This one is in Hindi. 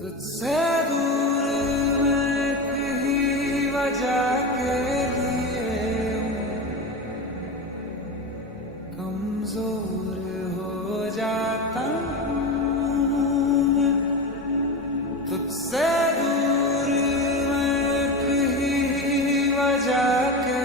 तुझसे दूर मैं कहीं वजह के लिए कमजोर हो जाता हूँ मैं। तुझसे दूर मैं कहीं वजह के